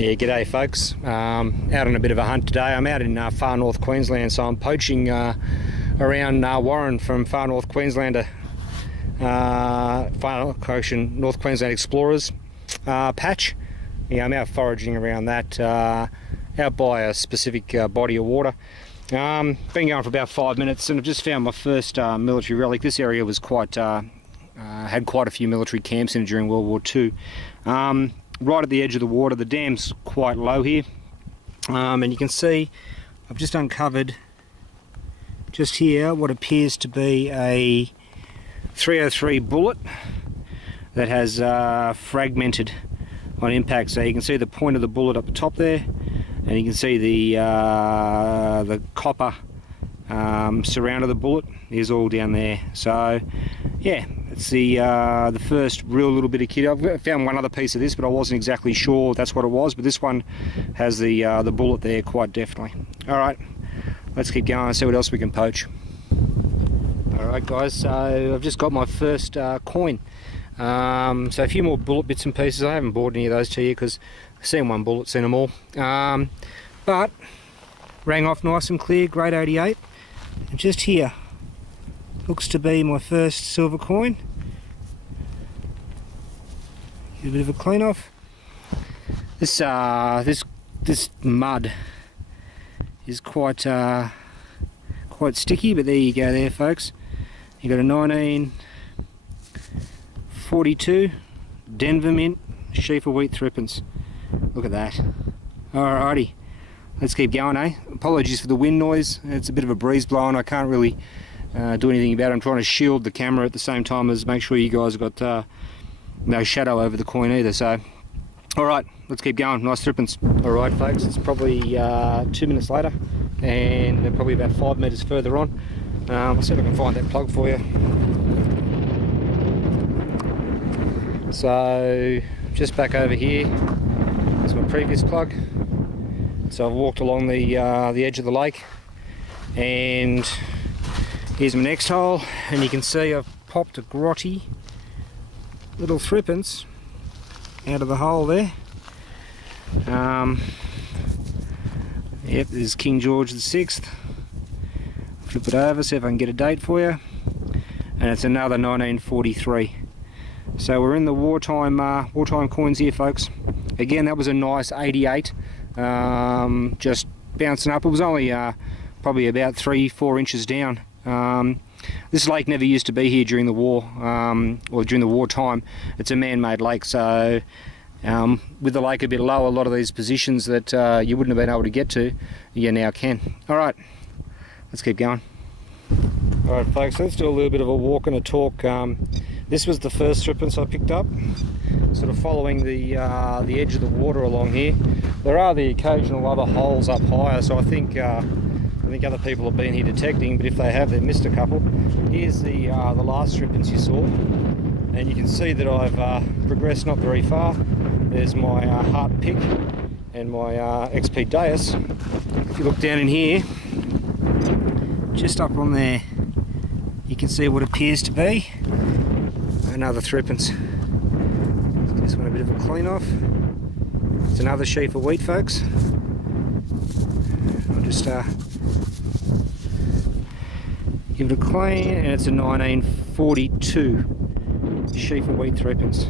Yeah, g'day folks. Out on a bit of a hunt today. I'm out in Far North Queensland, so I'm poaching around Warren from Far North Queensland to Far North Queensland Explorers patch. Yeah, I'm out foraging around that, out by a specific body of water. Been going for about 5 minutes and I've just found my first military relic. This area was quite had quite a few military camps in it during World War II. Right at the edge of the water, the dam's quite low here, and you can see I've just uncovered just here what appears to be a 303 bullet that has fragmented on impact. So you can see the point of the bullet up the top there, and you can see the copper surround of the bullet is all down there. So yeah, it's the first real little bit of kit. I've found one other piece of this, but I wasn't exactly sure that's what it was. But this one has the bullet there, quite definitely. All right, let's keep going and see what else we can poach. All right, guys. So I've just got my first coin. So a few more bullet bits and pieces. I haven't bought any of those to you because I've seen one bullet, seen them all. But rang off nice and clear, grade 88. And just here looks to be my first silver coin. Get a bit of a clean off. This mud is quite sticky, but there you go, there, folks. You got a 1942 Denver Mint Schiefer wheat threepence. Look at that. Alrighty, let's keep going, eh? Apologies for the wind noise. It's a bit of a breeze blowing. I can't really do anything about it. I'm trying to shield the camera at the same time as make sure you guys have got no shadow over the coin either. So, alright, let's keep going. Nice threepence. Alright folks, it's probably 2 minutes later and they're probably about 5 metres further on. I'll see if I can find that plug for you. So, just back over here is my previous plug. So I've walked along the edge of the lake, and here's my next hole, and you can see I've popped a grotty little threepence out of the hole there. Yep, this is King George VI. Flip it over, see if I can get a date for you, and it's another 1943. So we're in the wartime coins here, folks. Again, that was a nice 88, just bouncing up. It was only probably about 3-4 inches down. This lake never used to be here during the war, or during the wartime. It's a man-made lake, so with the lake a bit low, a lot of these positions that you wouldn't have been able to get to, you now can. All right, let's keep going. All right, folks, let's do a little bit of a walk and a talk. This was the first threepence I picked up, sort of following the edge of the water along here. There are the occasional other holes up higher, so I think other people have been here detecting, but if they have, they've missed a couple. Here's the last threepence you saw, and you can see that I've progressed not very far. There's my heart pick and my XP Deus. If you look down in here, just up on there, you can see what appears to be another threepence. Just want a bit of a clean off. It's another Schiefer wheat, folks. I'll just give it a clean, and it's a 1942 Schiefer wheat threepence.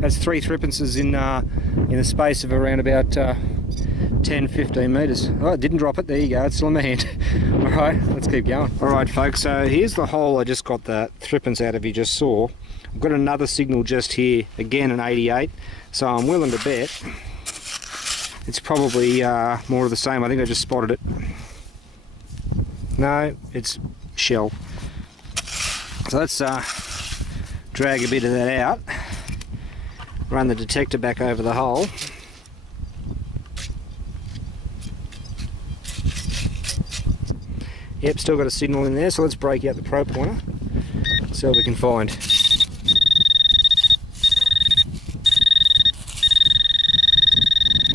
That's 3 threepences in the space of around about 10-15 metres. Oh, I didn't drop it. There you go. It's still in my hand. All right, let's keep going. All right, folks. So here's the hole I just got that threepence out of. You just saw. I've got another signal just here. Again, an 88. So I'm willing to bet it's probably more of the same. I think I just spotted it. No, it's shell. So let's drag a bit of that out. Run the detector back over the hole. Yep, still got a signal in there, so let's break out the probe pointer, see what we can find.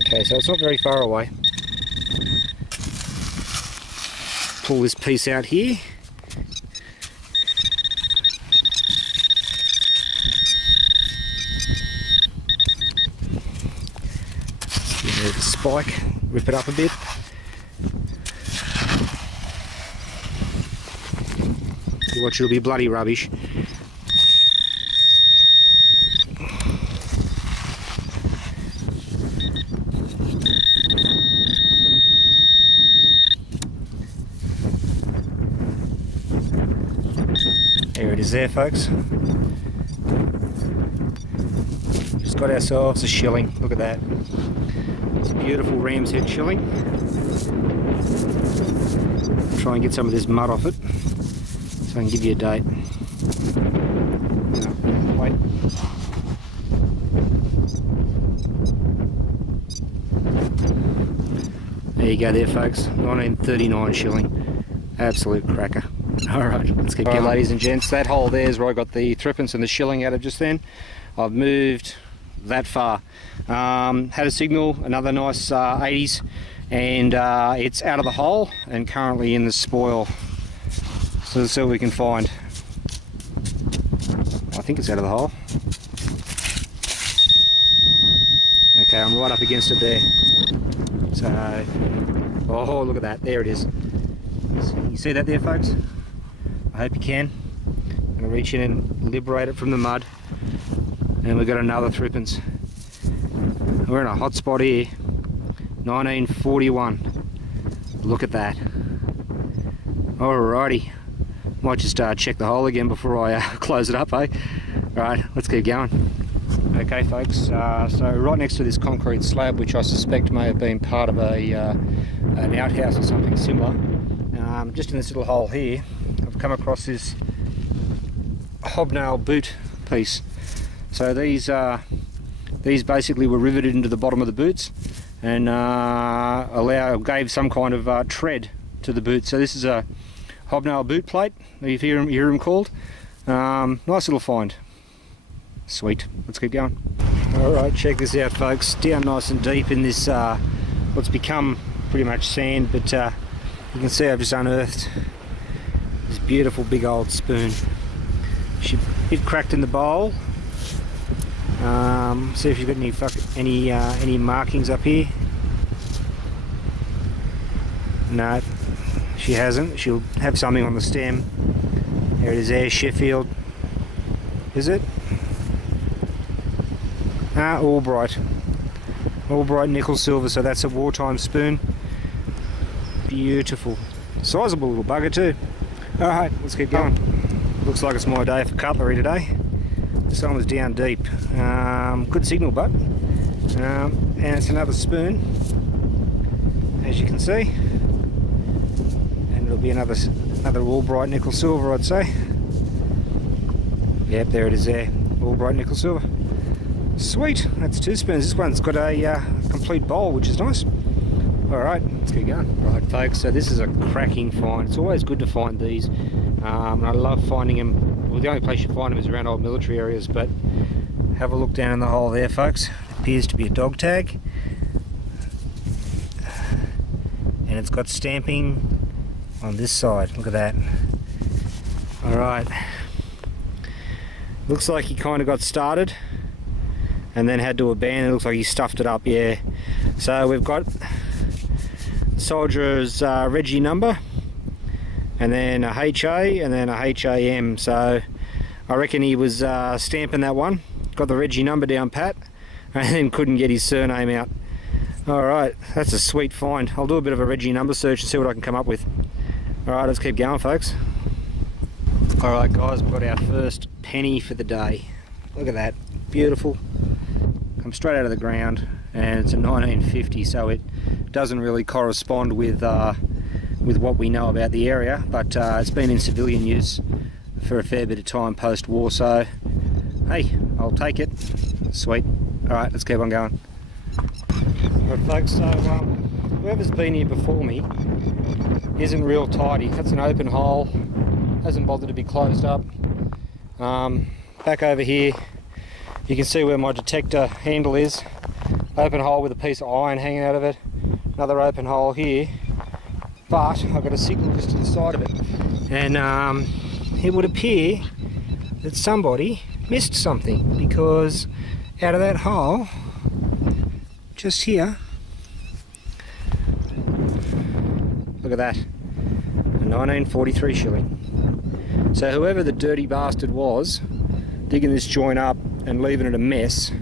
Okay, so it's not very far away. Pull this piece out here. There's the spike, rip it up a bit. You watch, it'll be bloody rubbish. There it is there, folks. Just got ourselves a shilling. Look at that. It's a beautiful ram's head shilling. Try and get some of this mud off it so I can give you a date. Wait. There you go there, folks. 1939 shilling. Absolute cracker. Alright, let's keep going, ladies and gents. That hole there is where I got the threepence and the shilling out of just then. I've moved that far. Had a signal, another nice 80s, and it's out of the hole and currently in the spoil. So let's see what we can find. I think it's out of the hole. Okay, I'm right up against it there. So, oh, look at that. There it is. You see that there, folks? I hope you can. I'm going to reach in and liberate it from the mud. And we've got another threepence. We're in a hot spot here. 1941. Look at that. Alrighty. Might just check the hole again before I close it up, eh? Alright, let's keep going. Okay, folks, so right next to this concrete slab, which I suspect may have been part of an outhouse or something similar, just in this little hole here, I've come across this hobnail boot piece. So these basically were riveted into the bottom of the boots and gave some kind of tread to the boot. So this is a hobnail boot plate, you hear them called. Nice little find. Sweet. Let's keep going. Alright, check this out, folks. Down nice and deep in this what's become pretty much sand, but you can see I've just unearthed this beautiful big old spoon. She's a bit cracked in the bowl. See if you've got any markings up here. No, she hasn't. She'll have something on the stem. There it is there, Sheffield. Is it? Albright. Albright nickel silver, so that's a wartime spoon. Beautiful. Sizable little bugger too. Alright, let's keep going. Looks like it's my day for cutlery today. This one was down deep. Good signal, bud. And it's another spoon, as you can see. And it'll be another Albright nickel silver, I'd say. Yep, there it is there. Albright nickel silver. Sweet, that's two spoons. This one's got a complete bowl, which is nice. Alright, let's keep going. Right, folks, so this is a cracking find. It's always good to find these. I love finding them. Well, the only place you find them is around old military areas, but have a look down in the hole there, folks. It appears to be a dog tag. And it's got stamping on this side. Look at that. Alright. Looks like he kind of got started and then had to abandon. It looks like he stuffed it up, yeah. So we've got the soldier's Reggie number, and then a HA, and then a HAM. So I reckon he was stamping that one, got the Reggie number down pat, and then couldn't get his surname out. Alright, that's a sweet find. I'll do a bit of a Reggie number search and see what I can come up with. Alright, let's keep going, folks. Alright guys, we've got our first penny for the day. Look at that, beautiful. Come straight out of the ground, and it's a 1950, so it doesn't really correspond with what we know about the area, but it's been in civilian use for a fair bit of time post-war, so hey, I'll take it. Sweet. Alright, let's keep on going. Alright folks, so whoever's been here before me isn't real tidy. That's an open hole, hasn't bothered to be closed up. Back over here, you can see where my detector handle is. Open hole with a piece of iron hanging out of it. Another open hole here, but I've got a signal just to the side of it. And it would appear that somebody missed something, because out of that hole, just here, Look at that, a 1943 shilling. So whoever the dirty bastard was digging this joint up and leaving it a mess,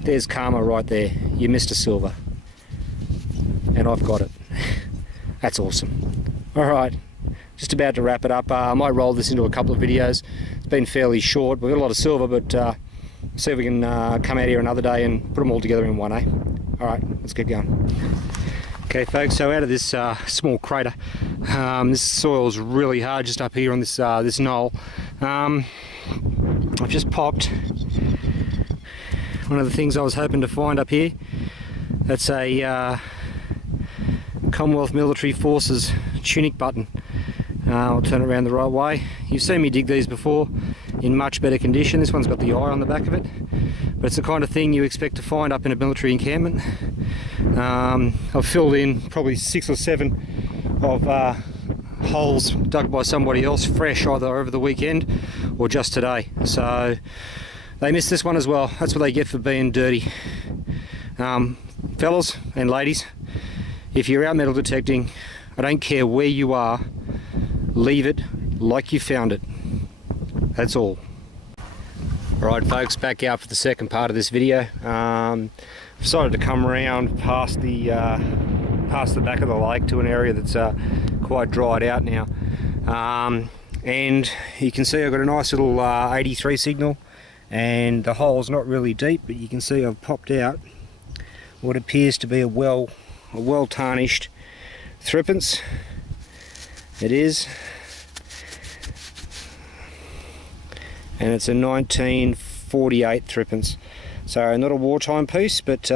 there's karma right there. You missed a silver, and I've got it. That's awesome. Alright, just about to wrap it up. I might roll this into a couple of videos. It's been fairly short. We've got a lot of silver, but see if we can come out here another day and put them all together in one, eh? Alright, let's get going. Okay folks, so out of this small crater, this soil's really hard just up here on this this knoll. I've just popped one of the things I was hoping to find up here. That's a Commonwealth Military Forces tunic button. I'll turn it around the right way. You've seen me dig these before in much better condition. This one's got the eye on the back of it, but it's the kind of thing you expect to find up in a military encampment. I've filled in probably 6 or 7 of holes dug by somebody else fresh, either over the weekend or just today. So they missed this one as well. That's what they get for being dirty. Fellas and ladies, if you're out metal detecting, I don't care where you are, leave it like you found it. That's all. Alright folks, back out for the second part of this video. Decided to come around past the back of the lake to an area that's quite dried out now. And you can see I've got a nice little 83 signal, and the hole's not really deep, but you can see I've popped out what appears to be a well tarnished threepence. It is, and it's a 1948 threepence. So not a wartime piece, but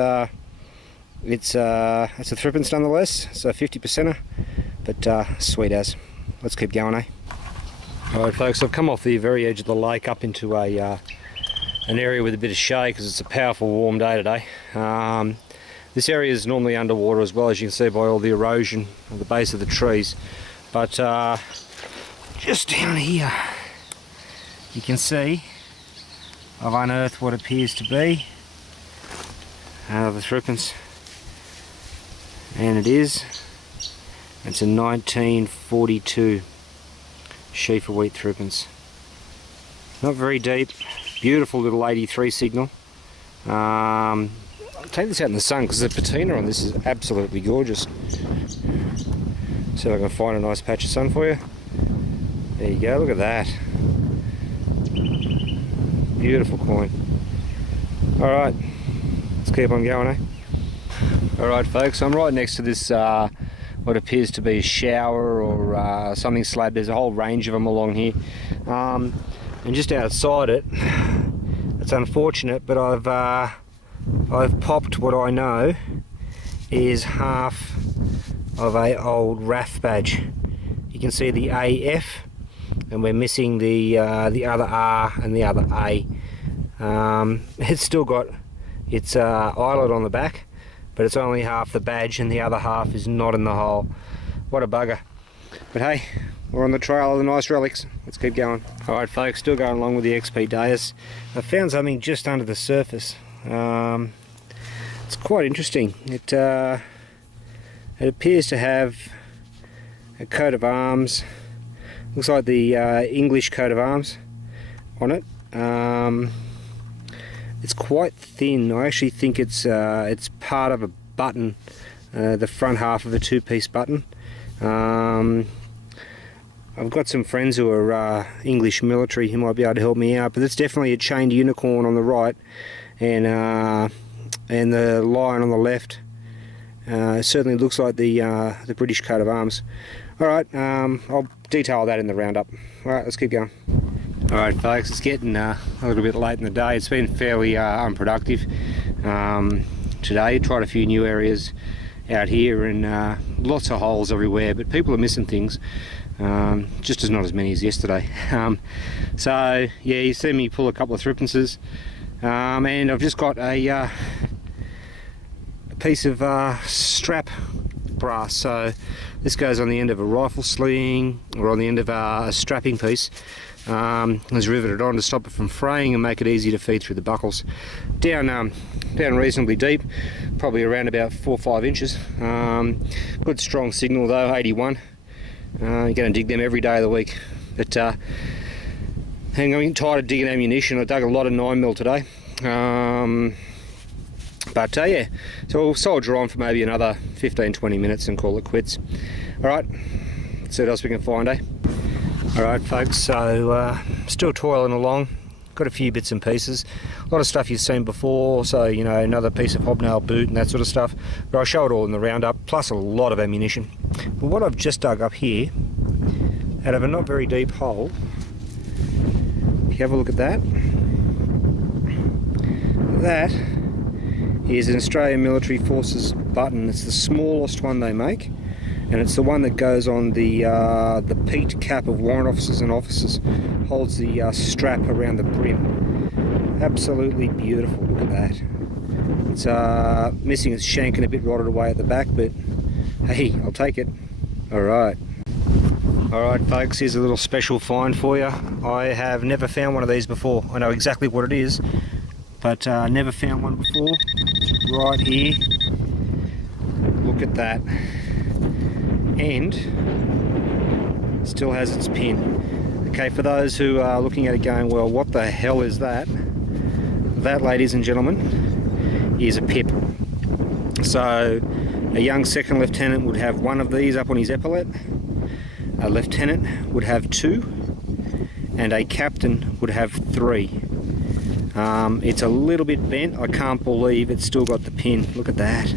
it's a threepence nonetheless. So 50%er, but sweet as. Let's keep going, eh? Alright folks, I've come off the very edge of the lake up into an area with a bit of shade because it's a powerful warm day today. This area is normally underwater as well, as you can see by all the erosion at the base of the trees. But just down here, you can see I've unearthed what appears to be the threepence, and it's a 1942 Schiefer wheat threepence. Not very deep, beautiful little 83 signal. I'll take this out in the sun because the patina on this is absolutely gorgeous. See if I can find a nice patch of sun for you. There you go, look at that. Beautiful coin. Alright, let's keep on going, eh? Alright folks, I'm right next to this what appears to be a shower or something slab. There's a whole range of them along here. And just outside it, it's unfortunate, but I've popped what I know is half of a old RAF badge. You can see the AF, and we're missing the other R and the other A. It's still got its eyelet on the back, but it's only half the badge and the other half is not in the hole. What a bugger. But hey, we're on the trail of the nice relics. Let's keep going. Alright folks, still going along with the XP Deus. I found something just under the surface. It's quite interesting. It appears to have a coat of arms. Looks like the English coat of arms on it. It's quite thin. I actually think it's part of a button, the front half of a two-piece button. I've got some friends who are English military who might be able to help me out, but it's definitely a chained unicorn on the right, and the lion on the left. Certainly looks like the British coat of arms. Alright, I'll detail that in the roundup. Alright, let's keep going. Alright folks, it's getting a little bit late in the day. It's been fairly unproductive today. Tried a few new areas out here, and lots of holes everywhere, but people are missing things. Just as not as many as yesterday. So yeah, you see me pull a couple of threepences, and I've just got a piece of strap brass. So this goes on the end of a rifle sling or on the end of a strapping piece is riveted on to stop it from fraying and make it easy to feed through the buckles. Down reasonably deep, probably around about 4 or 5 inches. Good strong signal though, 81. You're going to dig them every day of the week. But I'm getting tired of digging ammunition. I dug a lot of 9mm today. Yeah, so we'll soldier on for maybe another 15-20 minutes and call it quits. Alright, let's see what else we can find, eh? Alright folks, so still toiling along. Got a few bits and pieces. A lot of stuff you've seen before, so you know, another piece of hobnail boot and that sort of stuff. But I'll show it all in the roundup, plus a lot of ammunition. But what I've just dug up here, out of a not very deep hole, if you have a look at that, that is an Australian Military Forces button. It's the smallest one they make, and it's the one that goes on the peaked cap of warrant officers and officers. Holds the strap around the brim. Absolutely beautiful. Look at that. It's missing its shank and a bit rotted away at the back, but hey, I'll take it. Alright. Alright folks, here's a little special find for you. I have never found one of these before. I know exactly what it is, but never found one before. It's right here. Look at that. And still has its pin. Okay, for those who are looking at it going, well, what the hell is that? That, ladies and gentlemen, is a pip. So a young second lieutenant would have one of these up on his epaulette, a lieutenant would have 2, and a captain would have 3. It's a little bit bent. I can't believe it's still got the pin. Look at that.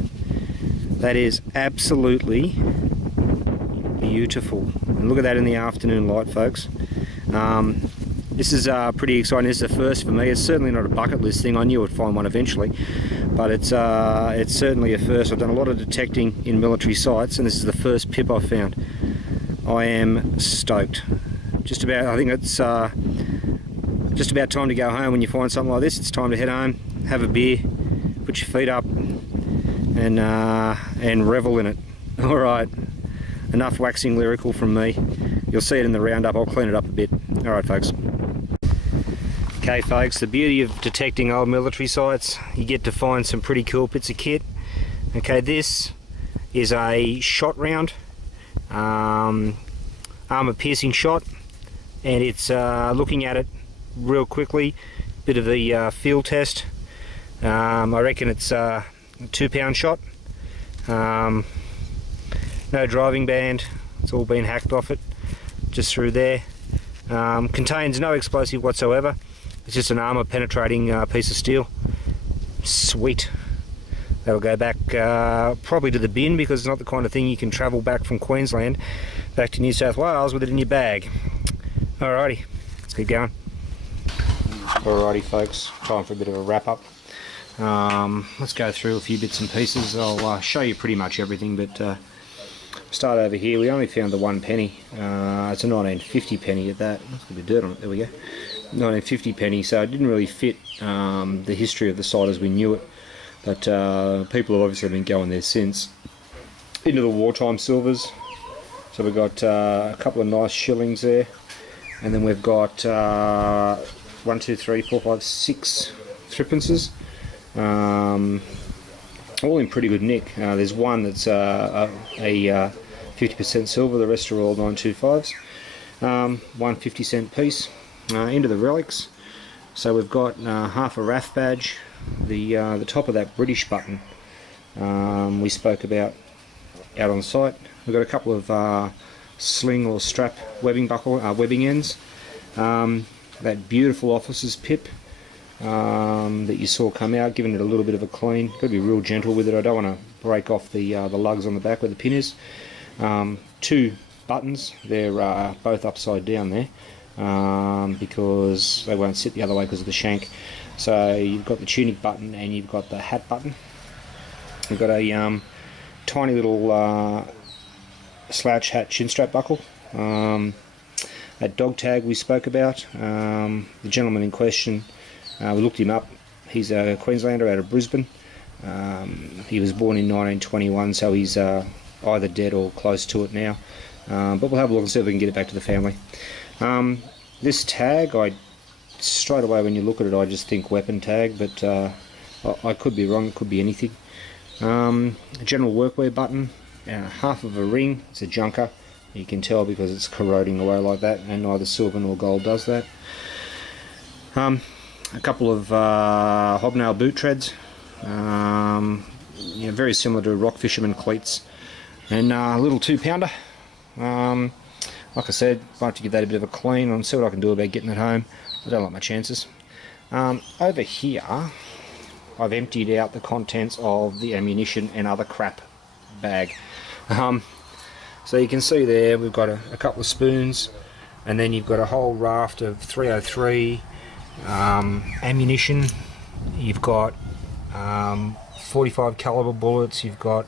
That is absolutely beautiful. And look at that in the afternoon light, folks. This is pretty exciting. This is the first for me. It's certainly not a bucket list thing. I knew I'd find one eventually, but it's certainly a first. I've done a lot of detecting in military sites, and this is the first pip I've found. I am stoked. Just about. I think it's just about time to go home. When you find something like this, it's time to head home, have a beer, put your feet up, and revel in it. All right. Enough waxing lyrical from me. You'll see it in the roundup. I'll clean it up a bit. All right, folks. Okay, folks, the beauty of detecting old military sites, you get to find some pretty cool bits of kit. Okay, this is a shot round, armor piercing shot, and it's looking at it real quickly, bit of the field test. I reckon it's a 2-pound shot. No driving band, it's all been hacked off it, just through there. Contains no explosive whatsoever, it's just an armour penetrating piece of steel. Sweet. That'll go back probably to the bin, because it's not the kind of thing you can travel back from Queensland back to New South Wales with it in your bag. Alrighty, let's keep going. Alrighty folks, time for a bit of a wrap up. Let's go through a few bits and pieces. I'll show you pretty much everything, but start over here. We only found the 1 penny. It's a 1950 penny at that. There's a bit of dirt on it. There we go. 1950 penny. So it didn't really fit the history of the site as we knew it. But people have obviously been going there since. Into the wartime silvers. So we've got a couple of nice shillings there, and then we've got 1, 2, 3, 4, 5, 6 threepences. All in pretty good nick. There's one that's a 50% silver, the rest are all 925s. 1 50-cent piece. Into the relics. So we've got half a RAF badge, the top of that British button we spoke about out on site. We've got a couple of sling or strap webbing ends. That beautiful officer's pip that you saw come out, giving it a little bit of a clean. Got to be real gentle with it. I don't want to break off the lugs on the back where the pin is. 2 buttons. They're both upside down there because they won't sit the other way because of the shank. So you've got the tunic button and you've got the hat button. We've got a tiny little slouch hat chin strap buckle. That dog tag we spoke about. The gentleman in question, we looked him up. He's a Queenslander out of Brisbane. He was born in 1921, so he's either dead or close to it now. But we'll have a look and see if we can get it back to the family. This tag, straight away when you look at it, I just think weapon tag, but I could be wrong. It could be anything. A general workwear button, half of a ring. It's a junker. You can tell because it's corroding away like that, and neither silver nor gold does that. A couple of hobnail boot treads, very similar to rock fisherman cleats, and a little 2-pounder. Like I said, I'd like to give that a bit of a clean and see what I can do about getting it home. I don't like my chances. Over here, I've emptied out the contents of the ammunition and other crap bag. So you can see there we've got a couple of spoons, and then you've got a whole raft of 303 ammunition. You've got 45 caliber bullets, you've got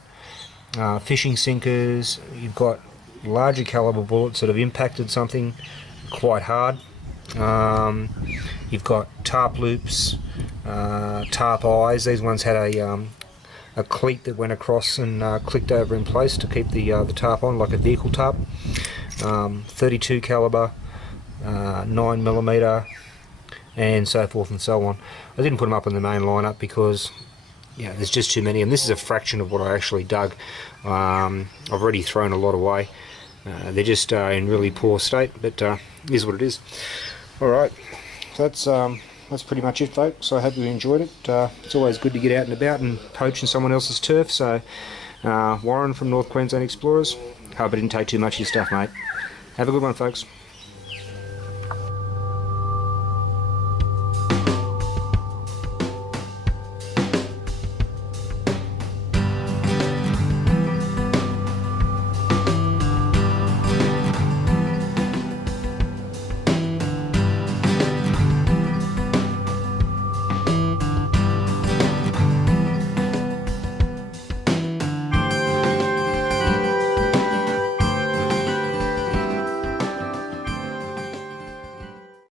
fishing sinkers, you've got larger caliber bullets that have impacted something quite hard. You've got tarp loops, tarp eyes. These ones had a cleat that went across and clicked over in place to keep the tarp on, like a vehicle tarp. 32 caliber, 9mm, and so forth and so on. I didn't put them up in the main lineup because there's just too many, and this is a fraction of what I actually dug. I've already thrown a lot away. They're just in really poor state, but it is what it is. Alright, so that's pretty much it, folks. I hope you enjoyed it. It's always good to get out and about and poach in someone else's turf. So Warren from North Queensland Explorers, hope I didn't take too much of your stuff, mate. Have a good one, folks.